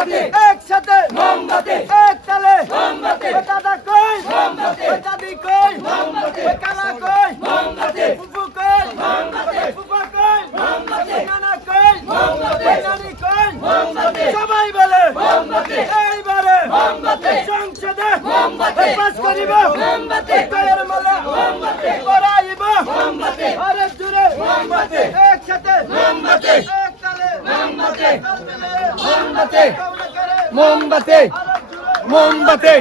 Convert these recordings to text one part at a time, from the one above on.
একসাথে এক তালে দাদা কই দাদি কই কালা কই ফুফু কই ফুফা কই নানা কই নানি কই সবাই বলে এইবারে সংসদে পাস করিব দয়ের মালা পরাইব আরে জুড়ে একসাথে এক তালে মোমবাতি মোমবাতি মোমবাতি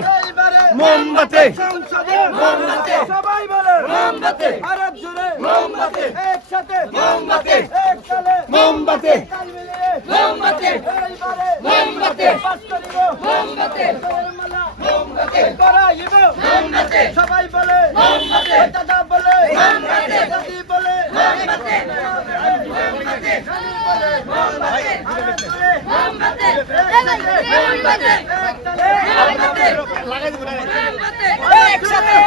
মোমবাতি সংসদে মোমবাতি সবাই বলে মোমবাতি আরে জুড়ে মোমবাতি একসাথে মোমবাতি এক তালে মোমবাতি তাল মিলিয়ে মোমবাতি এইবারে মোমবাতি পাস করিব মোমবাতি দয়ের মালা মোমবাতি পরাইব মোমবাতি সবাই বলে মোমবাতি দাদা বলে মোমবাতি দাদি বলে মোমবাতি মোমবাতি বলে মোমবাতি আরে জুড়ে মোমবাতি মোমবাতি এক তালে একসাথে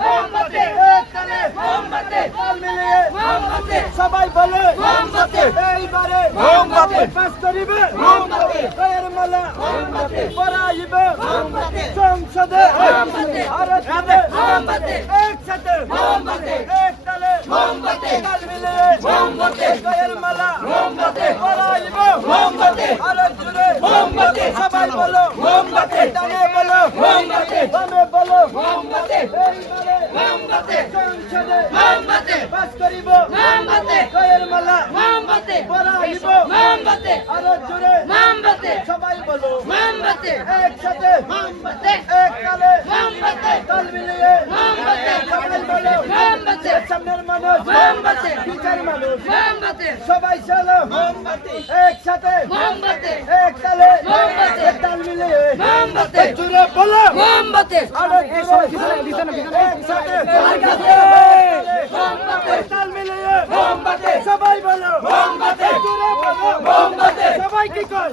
মোমবাতি এক তালে মোমবাতি তাল মিলিয়ে মোমবাতি সবাই বলে মোমবাতি এইবারে মোমবাতি পাস করিবে মোমবাতি দয়ের মালা মোমবাতি পরাইব মোমবাতি সংসদে মোমবাতি আরে জুড়ে মোমবাতি একসাথে মোমবাতি এক তালে মোমবাতি তাল মিলিয়ে মোমবাতি দয়ের মালা মোমবাতি পরাইব মোমবাতি আরে জুড়ে মোমবাতি সবাই বলো মোমবাতি ডানে বলো মোমবাতি বামে বলো মোমবাতি এইবারে মোমবাতি সংসদে মোমবাতি পাস করিব মোমবাতি দয়ের মালা মোমবাতি পরাইব মোমবাতি আরে জুড়ে মোমবাতি সবাই বলো মোমবাতি একসাথে মোমবাতি এক তালে মোমবাতি তাল মিলিয়ে মোমবাতি সবাই বলো মোমবাতি সামনের মানুষ মোমবাতি পিছার মানুষ মোমবাতি সবাই চলো একসাথে মোমবাতি এক তালে মোমবাতি তাল মিলিয়ে মোমবাতি জুড়ে বলো মোমবাতি আরে জুড়ে একসাথে তাল মিলিয়ে মোমবাতি সবাই বলো মোমবাতি জুড়ে বলো মোমবাতি সবাই কি কর